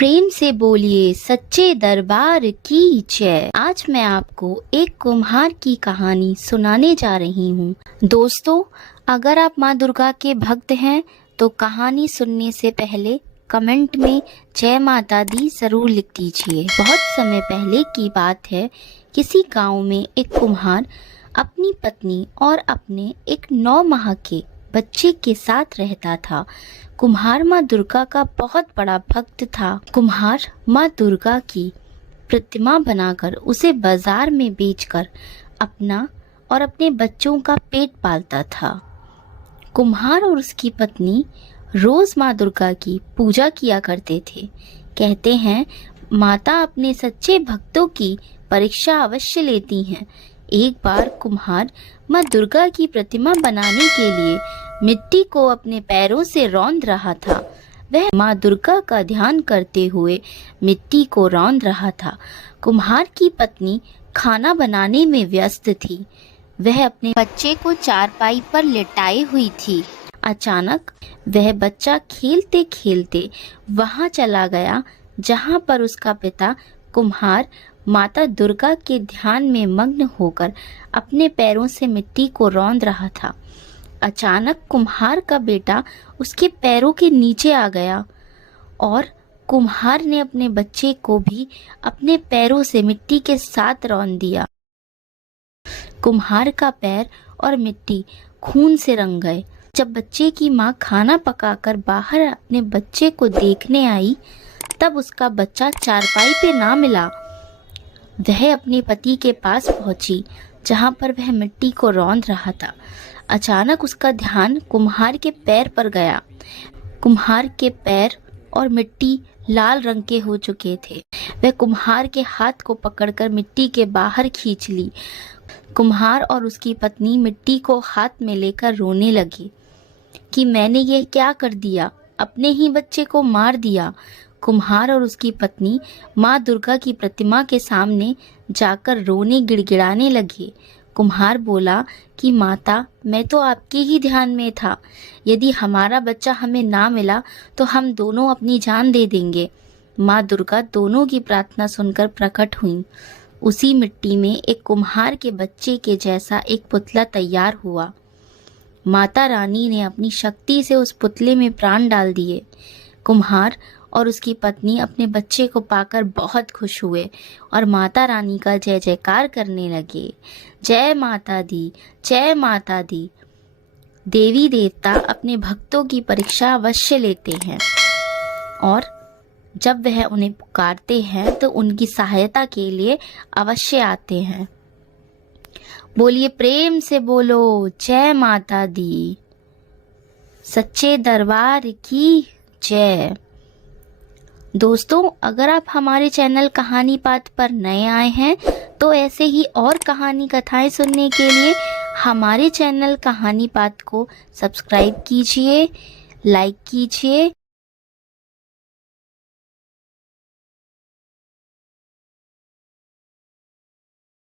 प्रेम से बोलिए सच्चे दरबार की जय। आज मैं आपको एक कुम्हार की कहानी सुनाने जा रही हूँ। दोस्तों, अगर आप माँ दुर्गा के भक्त हैं तो कहानी सुनने से पहले कमेंट में जय माता दी जरूर लिख दीजिए। बहुत समय पहले की बात है। किसी गांव में एक कुम्हार अपनी पत्नी और अपने एक 9 माह के बच्चे के साथ रहता था। कुम्हार माँ दुर्गा का बहुत बड़ा भक्त था। कुम्हार माँ दुर्गा की प्रतिमा बनाकर उसे बाजार में बेचकर अपना और अपने बच्चों का पेट पालता था। कुम्हार और उसकी पत्नी रोज माँ दुर्गा की पूजा किया करते थे। कहते हैं, माता अपने सच्चे भक्तों की परीक्षा अवश्य लेती हैं। एक बार कुम्हार माँ दुर्गा की प्रतिमा बनाने के लिए मिट्टी को अपने पैरों से रौंद रहा था। वह माँ दुर्गा का ध्यान करते हुए मिट्टी को रौंद रहा था। कुम्हार की पत्नी खाना बनाने में व्यस्त थी। वह अपने बच्चे को चारपाई पर लेटाई हुई थी। अचानक वह बच्चा खेलते खेलते वहां चला गया जहां पर उसका पिता कुम्हार माता दुर्गा के ध्यान में मग्न होकर अपने पैरों से मिट्टी को रौंद रहा था। अचानक कुम्हार का बेटा उसके पैरों के नीचे आ गया और कुम्हार ने अपने बच्चे को भी अपने पैरों से मिट्टी के साथ रौंद दिया। कुम्हार का पैर और मिट्टी खून से रंग गए। जब बच्चे की माँ खाना पकाकर बाहर अपने बच्चे को देखने आई, तब उसका बच्चा चारपाई पे ना मिला। वह अपने पति के पास पहुंची जहां पर वह मिट्टी को रौंद रहा था। अचानक उसका ध्यान कुम्हार के पैर पर गया। कुम्हार के पैर और मिट्टी लाल रंग के हो चुके थे। वह कुम्हार के हाथ को पकड़कर मिट्टी के बाहर खींच ली। कुम्हार और उसकी पत्नी मिट्टी को हाथ में लेकर रोने लगी कि मैंने ये क्या कर दिया, अपने ही बच्चे को मार दिया। कुम्हार और उसकी पत्नी माँ दुर्गा की प्रतिमा के सामने जाकर रोने गिड़गिड़ाने लगे। कुम्हार बोला कि माता, मैं तो आपके ही ध्यान में था। यदि हमारा बच्चा हमें ना मिला तो हम दोनों अपनी जान दे देंगे। माँ दुर्गा दोनों की प्रार्थना सुनकर प्रकट हुई। उसी मिट्टी में एक कुम्हार के बच्चे के जैसा एक पुतला तैयार हुआ। माता रानी ने अपनी शक्ति से उस पुतले में प्राण डाल दिए। कुम्हार और उसकी पत्नी अपने बच्चे को पाकर बहुत खुश हुए और माता रानी का जय जयकार करने लगे। जय माता दी, जय माता दी। देवी देवता अपने भक्तों की परीक्षा अवश्य लेते हैं और जब वह उन्हें पुकारते हैं तो उनकी सहायता के लिए अवश्य आते हैं। बोलिए, प्रेम से बोलो जय माता दी। सच्चे दरबार की जय। दोस्तों, अगर आप हमारे चैनल कहानी पाठ पर नए आए हैं तो ऐसे ही और कहानी कथाएं सुनने के लिए हमारे चैनल कहानी पाठ को सब्सक्राइब कीजिए, लाइक कीजिए